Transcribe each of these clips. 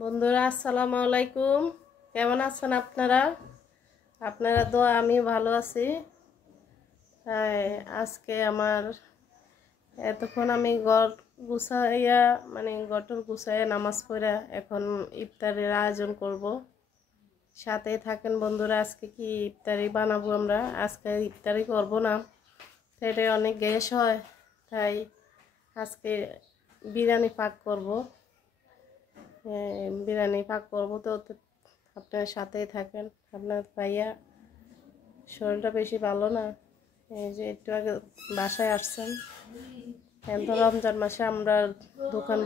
বন্ধুরা আসসালামু আলাইকুম। কেমন আছেন আপনারা? আপনারা তো আমি ভালো আছি। আজকে আমার এতক্ষণ আমি ঘর গুছাইয়া ঘরটর গুছাইয়া নামাজ পড়া এখন ইফতারের আয়োজন করব। সাথে থাকেন বন্ধুরা। আজকে কি ইফতারি বানাবো আমরা? আজকে ইফতারি করব না, এটা অনেক গ্যাস হয়, তাই আজকে বিরিয়ানি পাক করব। বিরিয়ানি পাক করবো তো আপনার সাথেই থাকেন। আপনার ভাইয়া শরীরটা বেশি ভালো না, এই যে একটু আগে বাসায় আসছেন। এখন তো রমজান মাসে আমরা দোকান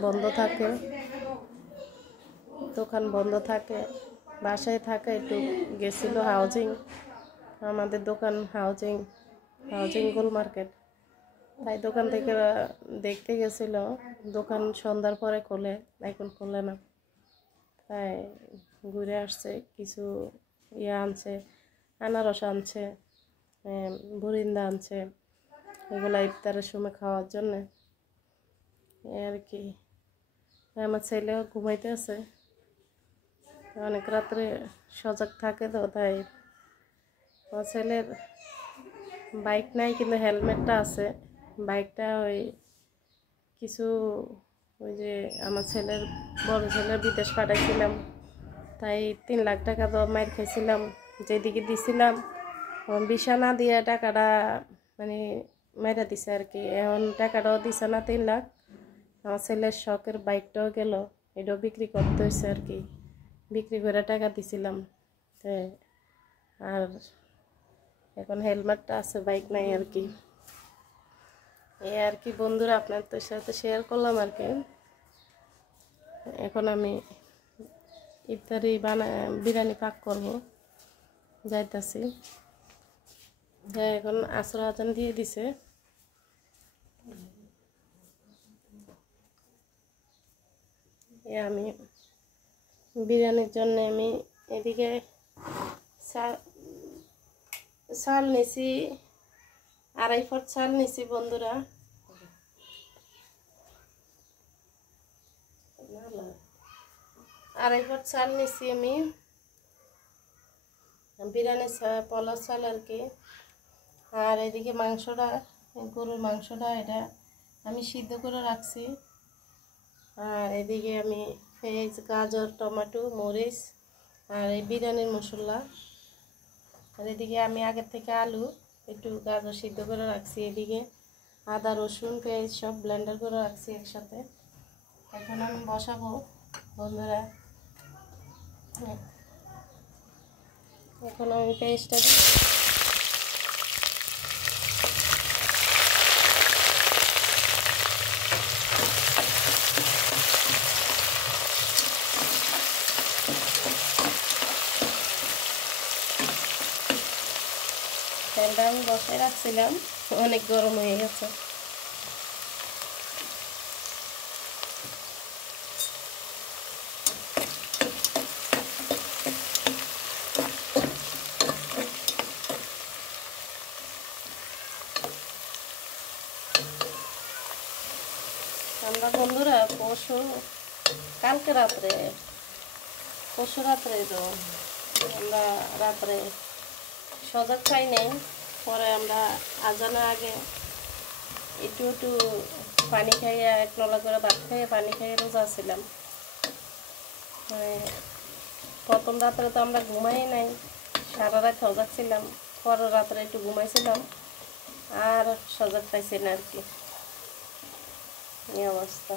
বন্ধ থাকে, বাসায় থাকে। একটু গেছিল হাউজিং, আমাদের দোকান হাউজিং গোল মার্কেট, তাই দোকান থেকে দেখতে গেছিল। দোকান সন্ধ্যার পরে খোলে, এখন খোলে না, তাই ঘুরে আসছে। কিছু আনছে, আনারস আনছে, বুরিন্দা আনছে, এগুলো ইফতারের সময় খাওয়ার জন্যে আর কি। আমার ছেলেও ঘুমাইতে আছে, অনেক রাত্রে সজাগ থাকে তো, তাই আমার ছেলের বাইক নাই কিন্তু হেলমেটটা আছে। বাইকটা কিছু যে আমার বড় ছেলের বিদেশ পাঠাইছিলাম, তাই 3 লাখ টাকা তো মাইর খাইছিলাম। যেদিকে দিছিলাম ভিসা না দিয়ে টাকাটা মাইরা দিছে আর কি। এখন টাকাটাও দিছে না 3 লাখ। আমার ছেলের শখের বাইকটাও গেল, এটাও বিক্রি করতে হয়েছে আর কি। বিক্রি করে টাকা দিছিলাম, আর এখন হেলমেটটা আছে, বাইক নাই আর কি। এই আর কি বন্ধুরা, আপনাদের সাথে শেয়ার করলাম আর কি। এখন আমি ইফতারি বিরিয়ানি পাক করব, যাইতাছি। এখন আসর আজান দিয়ে দিছে। আমি বিরিয়ানির জন্য আমি এদিকে চাল নিছি, 2.5 ফুট চাল নিছি বন্ধুরা। 2.5 ফুট চাল নিছি আমি, বিরিয়ানি পোলাও চাল আর কি। আর এদিকে মাংসটা, গরুর মাংসটা, এটা আমি সিদ্ধ করে রাখছি। আর এদিকে আমি পেঁয়াজ, গাজর, টমেটো, মরিচ আর এই বিরিয়ানির মশলা। আর এদিকে আমি আগের থেকে আলু, একটু গাজর সিদ্ধ করে রাখছি। এদিকে আদা, রসুন, পেঁয়াজ সব ব্লেন্ডার করে রাখছি একসাথে। এখন আমি বসাবো বন্ধুরা। এখন আমি পেঁয়াজটা দিই। তেলটা আমি বসায় রাখছিলাম, অনেক গরম হয়ে গেছে। আমরা বন্ধুরা পরশু রাত্রে তো আমরা রাত্রে সজাগ খাই নাই। পরে আমরা আজানের আগে একটু পানি খাইয়া, 1 নলা করে ভাত খাইয়ে পানি খাইয়ে রোজা ছিলাম। প্রথম রাত্রে তো আমরা ঘুমাই নাই, সারা রাত সজাগ ছিলাম। পরের রাত্রে একটু ঘুমাইছিলাম, আর সজাগ পাইছি না আর কি। এই অবস্থা।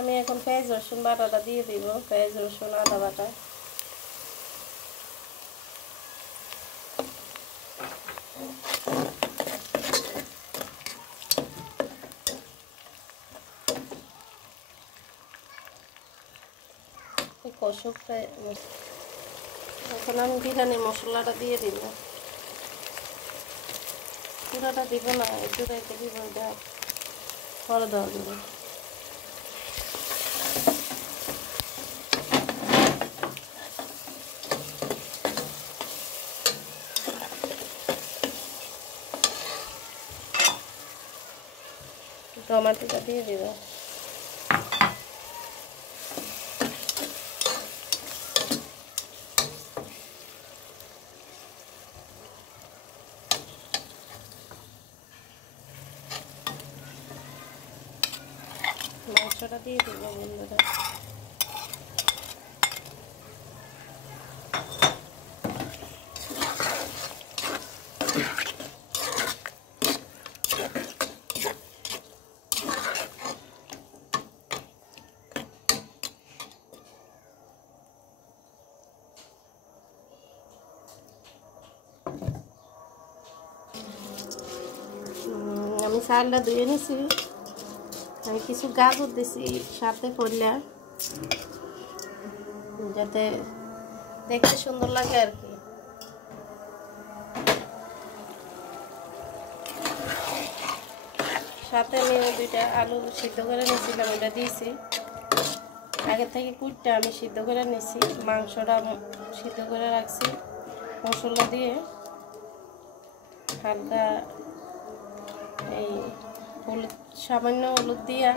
আমি এখন পেঁয়াজ রসুন বাটাটা দিয়ে দিব, পেঁয়াজ রসুন আদা বাটা। এখন আমি বিরিয়ানির মশলাটা দিয়ে দিব। পুরোটা দিব না, একটু রেখে দিব, এটা পরে দেওয়া দেবো। টমেটোটা দিয়ে দিব। মাংসটা দিয়ে দেব বন্ধুরা। আমি চালটা ধুয়ে নিছি, আমি কিছু গাজর দিছি সাথে করলে যাতে দেখতে সুন্দর লাগে আর কি। সাথে আমি 2টা আলু সিদ্ধ করে নিয়েছিলাম, ওটা দিয়েছি। আগে থেকে কুটটা আমি সিদ্ধ করে নিয়েছি, মাংসটা সিদ্ধ করে রাখছি মশলা দিয়ে। হালকা এই হলুদ, সামান্য হলুদ দিয়া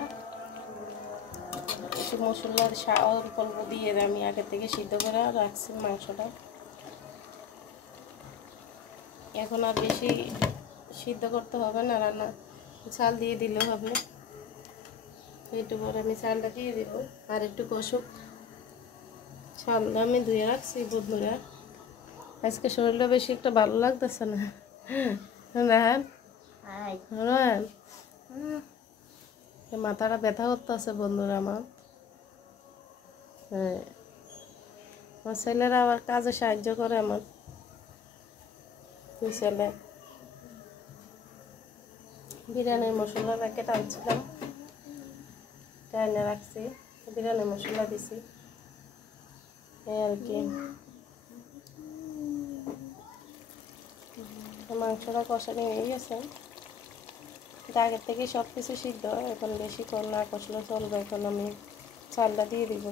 কিছু মশলার অল্প অল্প দিয়ে আমি আগে থেকে সিদ্ধ করে রাখছি মাংসটা। এখন আর বেশি সিদ্ধ করতে হবে না, রান্না চাল দিয়ে দিলে হবে। একটু পরে আমি চালটা দিয়ে দিব, আর একটু কষুক। চালটা আমি ধুয়ে রাখছি বন্ধুরা। আজকে শরীরটা বেশি একটা ভালো লাগতেছে না। মাথাটা ব্যথা করতেছে বন্ধুরা আমার। হ্যাঁ, আমার ছেলেরা আবার কাজে সাহায্য করে। আমার 2 ছেলে। বিরিয়ানির মশলা প্যাকেট আনছিলাম, এনে রাখছি, বিরিয়ানির মশলা দিছি এই আর কি। মাংসটা কষানো হয়ে গেছে, আগের থেকে সব কিছু সিদ্ধ, এখন বেশি না কষলে চলবে। এখন আমি চালটা দিয়ে দিব।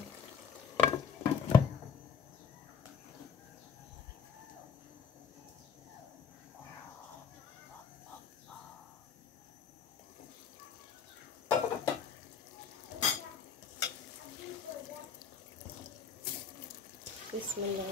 বিসমিল্লাহ।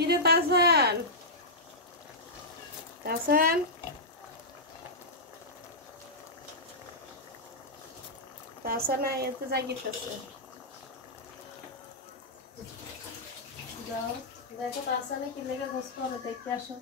কিরে তাসান, তাসান তাসান এতে জাগিতেছে। যাও দেখো তাসানে কি লেগে গোস করে, দেখতে আসো।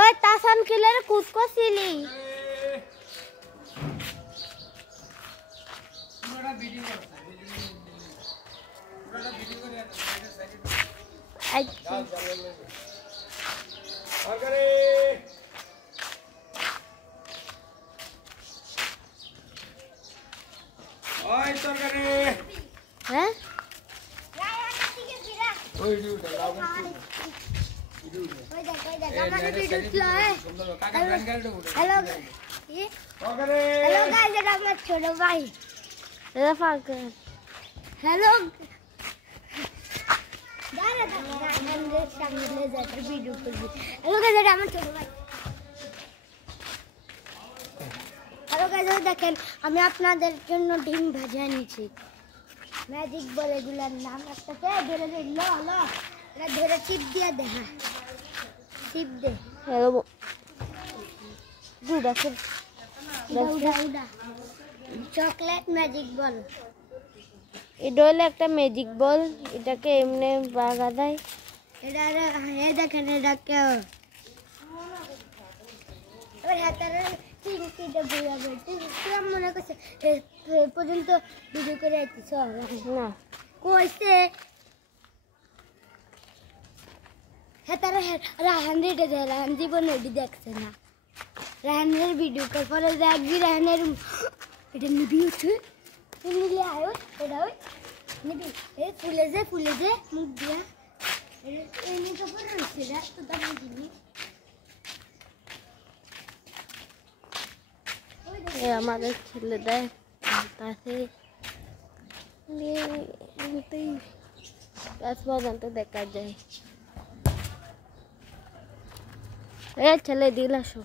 ওই তাসান কিলের কুসকো সিলি হ্যাঁ हेलो गाइस, এটা আমার ছোট ভাই। এটা ফাক हेलो দাঁড়া দাঁড়া আমাদের সামনে ले जाकर वीडियो করবি। हेलो गाइस, এটা আমার ছোট ভাই। हेलो गाइस, দেখেন আমি আপনাদের জন্য ডিম ভাজা নিয়েছি। ম্যাজিক বল এগুলোর নাম একটা কে ধরে দে। ল ল এটা ধরে টিপ দিয়া দে। হ্যাঁ টিপ দে। हेलो দুটা উড়া চকলেট ম্যাজিক বল। এটা হলো একটা ম্যাজিক বল, এটাকে এমনি বাগা দেয়। এটা দেখেন এটা কেউ এবার হাতের চিংকিটা বুড়া বলতে মনে করছে এ পর্যন্ত ভিডিও করে আইতেছ না কইছে। হাতার রাহান রেটে দেয়, রাহান জীবন এটি দেখছে না। রাহানের ভিডিও করার পরে দেখবি রাহানের এটা নিবি হচ্ছে নিলে আয় এটা ওই নিবি এ ফুলে যে মুখ দিয়া এই নিয়ে কাপড় রয়েছে রাত তো দামি জিনিস এ আমাদের ছেলে দেয় তাকে এমনিতেই গাছ পর্যন্ত দেখা যায় এ ছেলে দিল আসো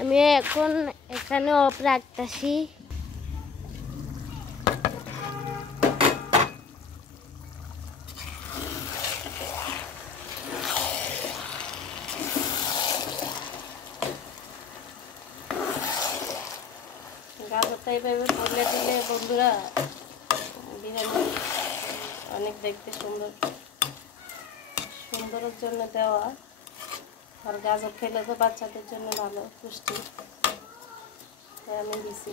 আমি এখন এখানে অফ রাখতেছি গাজরটা এইভাবে করলে দিলে বন্ধুরা বিরিয়ানি অনেক দেখতে সুন্দরের জন্য দেওয়া আর গাজর খেলে তো বাচ্চাদের জন্য ভালো পুষ্টি তাই আমি দিছি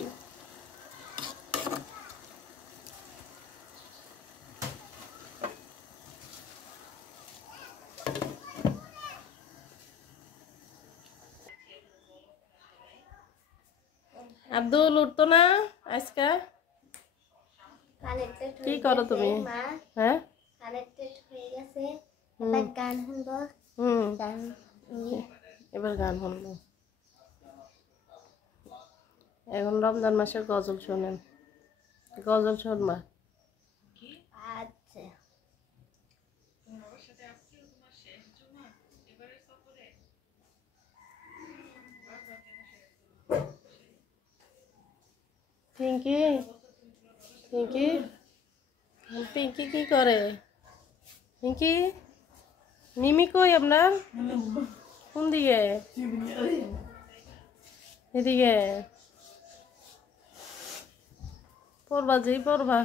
আব্দুল উঠতো না আজকে কি করো তুমি হ্যাঁ গান শুনবো এবার গান শুনবো এখন রমজান মাসের গজল শোনেন গজল শুনবা আচ্ছা পিঙ্কি পিঙ্কি পিঙ্কি কি করে পিঙ্কি মিমি কই আপনার কোন দিকে এদিকে পড়বা পড়বা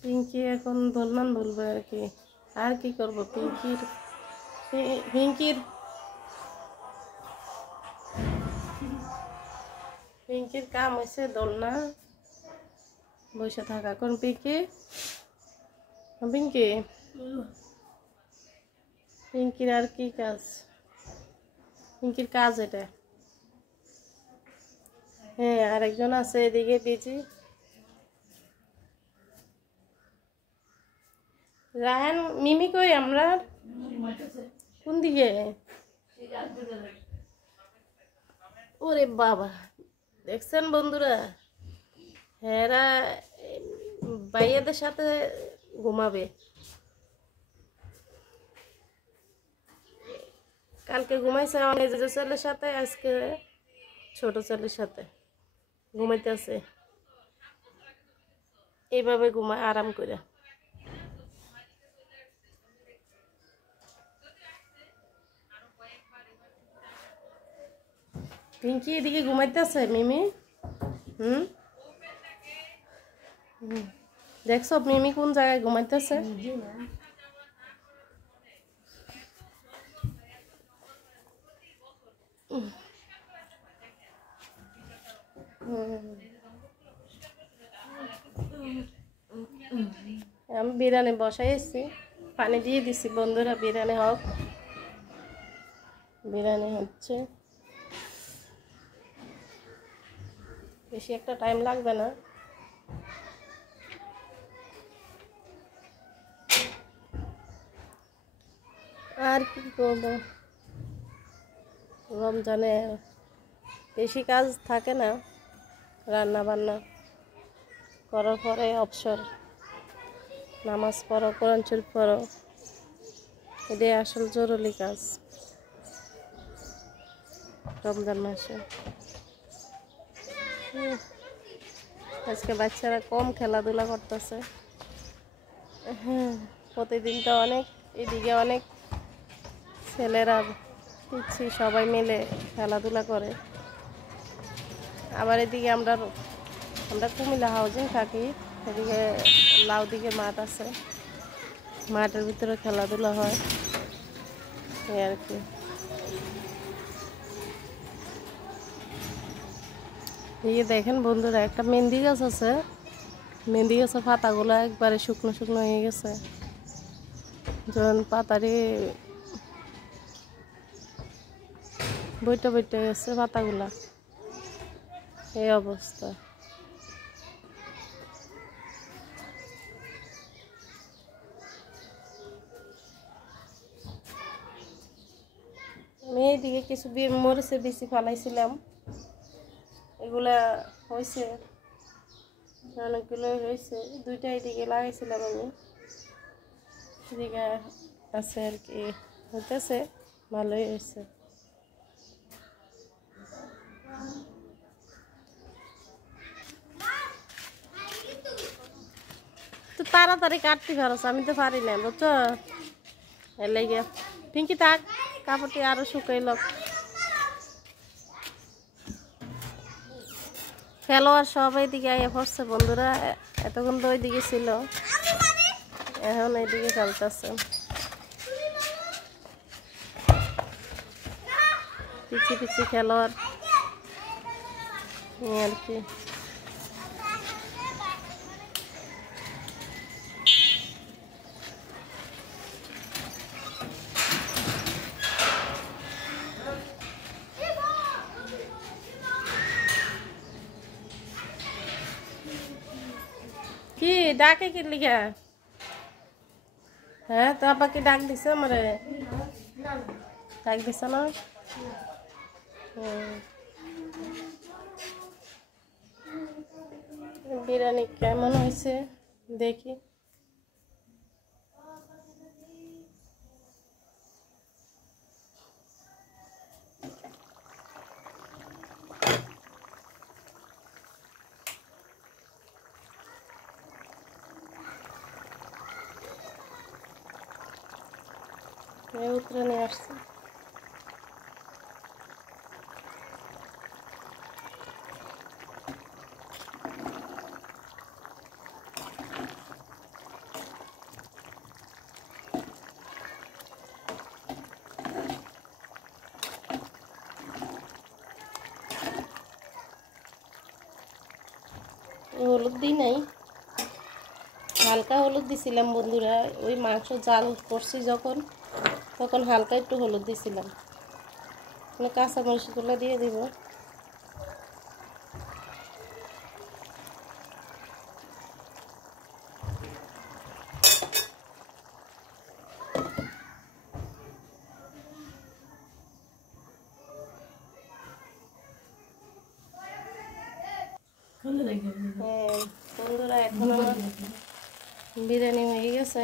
পিঙ্কি এখন ধরমান বলবে আর কি করবো পিঙ্কির পিঙ্কির কাম হয়েছে দোলনা বসে থাকা কোন পিঙ্কি পিঙ্কির আর কি কাজ পিঙ্কির কাজ এটা হ্যাঁ আরেকজন আছে এদিকে বিজি রাহান মিমি কই আমরা কোন দিকে ওরে বাবা দেখছেন বন্ধুরা এরা ভাইয়াদের সাথে ঘুমাবে কালকে ঘুমাইছে আমার ছেলের সাথে আজকে ছোট ছেলের সাথে ঘুমাইতেছে এইভাবে ঘুমায় আরাম করে পিঙ্কি এদিকে ঘুমাইতেছে মিমি দেখছো মিমি কোন জায়গায় ঘুমাইতেছে আমি বিরিয়ানি বসাইছি পানি দিয়ে দিছি বন্ধুরা বিরিয়ানি হোক বিরিয়ানি হচ্ছে বেশি একটা টাইম লাগবে না আর কি করবো রমজানে বেশি কাজ থাকে না রান্না বান্না করার পরে অবসর নামাজ পড়ো কোরআন শরীফ পড়ো এটাই আসল জরুরি কাজ রমজান মাসে আজকে বাচ্চারা কম খেলাধুলা করতেছে হ্যাঁ প্রতিদিন তো অনেক এদিকে অনেক ছেলেরা পিচ্ছি সবাই মিলে খেলাধুলা করে আবার এদিকে আমরা কুমিল্লা হাউজিং থাকি এদিকে লাউদিকে মাঠ আছে মাঠের ভিতরে খেলাধুলা হয় এই আর কি এই দেখেন বন্ধুরা একটা মেহেন্দি গাছ আছে মেহেন্দি গাছের পাতাগুলো একবারে শুকনো শুকনো হয়ে গেছে, যখন পাতারি বইটা বইটা গেছে পাতাগুলা, এই অবস্থা। আমি এইদিকে কিছু মরিচের বেশি ফালাইছিলাম, এগুলা হয়েছে, অনেকগুলো হয়েছে, দুইটা এদিকে লাগাইছিলাম আমি, এদিকে আছে আর কি, হইতেছে, ভালোই হয়েছে। তো তাড়াতাড়ি কাটতে পারো, আমি তো পারি না, বুঝছো? এর লাগে পিঙ্কি থাক, কাপড়টি আরো শুকাইল। খেলোয়াড় সব এইদিকে আইয়া পড়ছে বন্ধুরা, এতক্ষণ তো ওইদিকে ছিল, এখন এইদিকে খেলতেছে। পিছিয়ে পিছিয়ে খেলোয়াড় আর কি। কি ডাকে কি লিখা? হ্যাঁ, তো আপা কি ডাক দিছে আমারে? ডাক দিছে না? বিরিয়ানি কেমন হয়েছে দেখি। উতরে নিয়ে আসছি। হলুদ দিই নাই, হালকা হলুদ দিছিলাম বন্ধুরা, ওই মাংস জাল করছি যখন, তখন হালকা একটু হলুদ দিছিলাম। কাঁচামরিচগুলো দিয়ে দিব। হ্যাঁ বন্ধুরা, এখন আমার বিরিয়ানি হয়ে গেছে।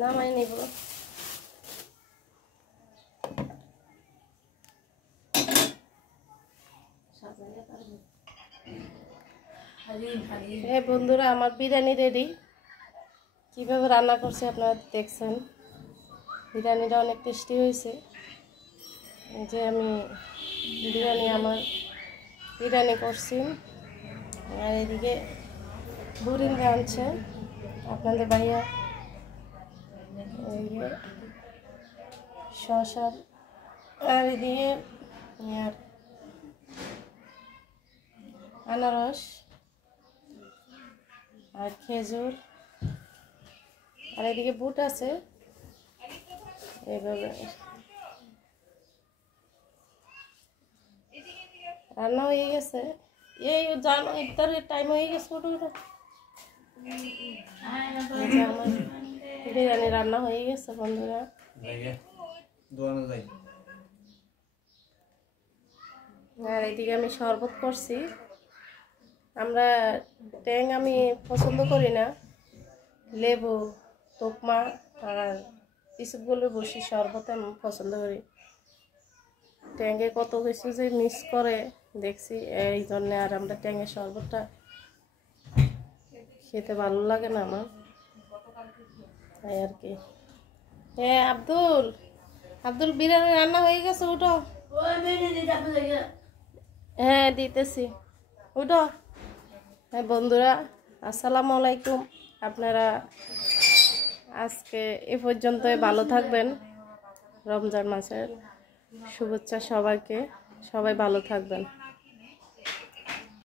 নামাই নিব। এই বন্ধুরা, আমার বিরিয়ানি রেডি। কীভাবে রান্না করছি আপনারা দেখছেন, বিরিয়ানিটা অনেক টেস্টি হয়েছে। এই যে আমি আমার বিরিয়ানি করছি, আর এদিকে বুরিন রাঁধছে আপনাদের ভাইয়া, এদিকে শসা, আর এদিকে আনারস আর খেজুর, আর এদিকে বুট আছে। এইভাবে রান্না হয়ে গেছে। এই জানো ইফতারের টাইম হয়ে গেছে, ওটা আমার বিরিয়ানি রান্না হয়ে গেছে বন্ধুরা। আর এদিকে আমি শরবত করছি। আমরা ট্যাং আমি পছন্দ করি না, লেবু, তোকমা আর ইসবগুলো বসি শরবত আমি পছন্দ করি। ট্যাঙ্গে কত কিছু যে মিক্স করে দেখছি, এই জন্যে আর আমরা ট্যাঙ্গের শরবতটা খেতে ভালো লাগে না আমার, তাই আর কি। হ্যাঁ আব্দুল, বিরিয়ানি রান্না হয়ে গেছে, উঠো। হ্যাঁ দিতেছি, উঠো। হ্যাঁ বন্ধুরা, আসসালামু আলাইকুম। আপনারা আজকে এ পর্যন্তই ভালো থাকবেন। রমজান মাসের শুভেচ্ছা সবাইকে, সবাই ভালো থাকবেন।